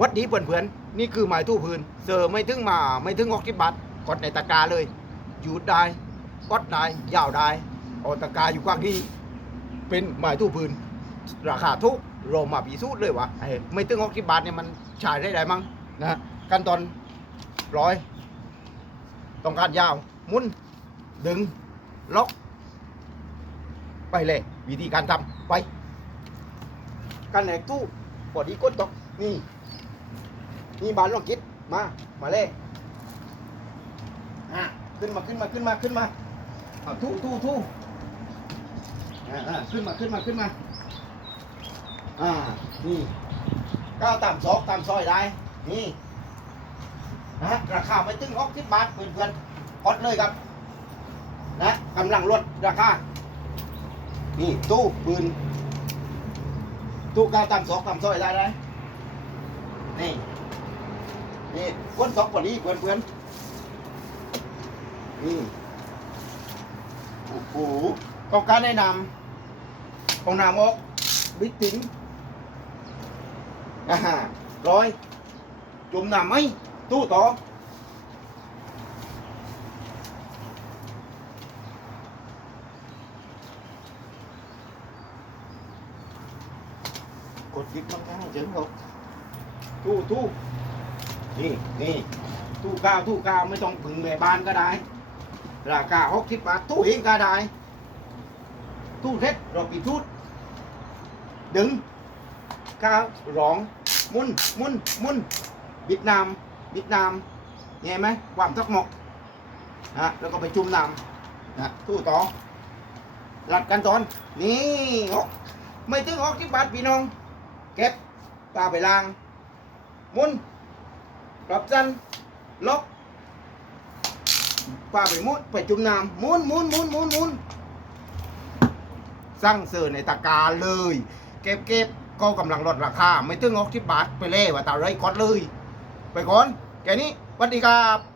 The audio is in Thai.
วัดดีเพื่อนๆนี่คือหมายตู้พื้นเซอไม่ถึงมาไม่ถึงออกที่บัตรกดในตะกาเลยหยุดได้กดได้ยาวได้เอาตะกาอยู่กว้างที่เป็นหมายตู้พื้นราคาทุกโรมาพิสูจน์เลยว่าไอ้ไม่ถึงออกที่บัตรเนี่ยมันฉายได้ไรมั้งนะฮะขั้นตอนร้อยต้องการยาวมุนดึงล็อก ไปเลย วิธีการทำไปการแหนกตู้พอดีกดตกนี่ นี่บานลองคิดมา มาเลยอะขึ้นมาขึ้นมาขึ้นมาขึ้นมาเอาทู่ทู่ทู่อ่าอ่าขึ้นมาขึ้นมาขึ้นมาอ่านี่ก้าวตามซอกตามซอยได้นี่นะราคาไม่ถึงหกสิบบาทเพื่อนๆกดเลยครับนะกำลังลดราคานี่ตู้ปืนตู้ก้าวตามซอกตามซอยได้เลยนี่ นี่ก้นสองกว่านี้เพื่อนๆนี่โอ้โหต้องการแนะนำของนามออกบิ๊กติ๋งอ่าร้อยจุ่มน้ำไหมตู้ต่อกดคลิปบางครั้งเจ๋งเขาตู้ตู้ นี่นี่ตู้กาวตู้กาวไม่ต้องผึ่งแม่บ้านก็ได้ ราคาหกสิบบาทตู้เองก็ได้ ตู้เท็จเราปิดทุดดึงกาวร้องมุนมุนมุนบิดน้ำบิดน้ำเห็นไหมความทักหมกนะแล้วก็ไปจุ่มน้ำนะตู้ต่อรัดกันตอนนี่โอ้ไม่ถึงหกสิบบาทพี่น้อง เก็บปลาไปล้างมุน ปรับจันล็อกปลาไปมุดไปจุ่มน้ำมุนมุนมุนมุนมุนสั่งเสื่อในตะกร้าเลย เก็บเก็บก็กำลังลดราคา ไม่ถึงหกที่บาทไปเล่ว่าตาไรกอดเลย ไปก่อนแค่นี้สวัสดีครับ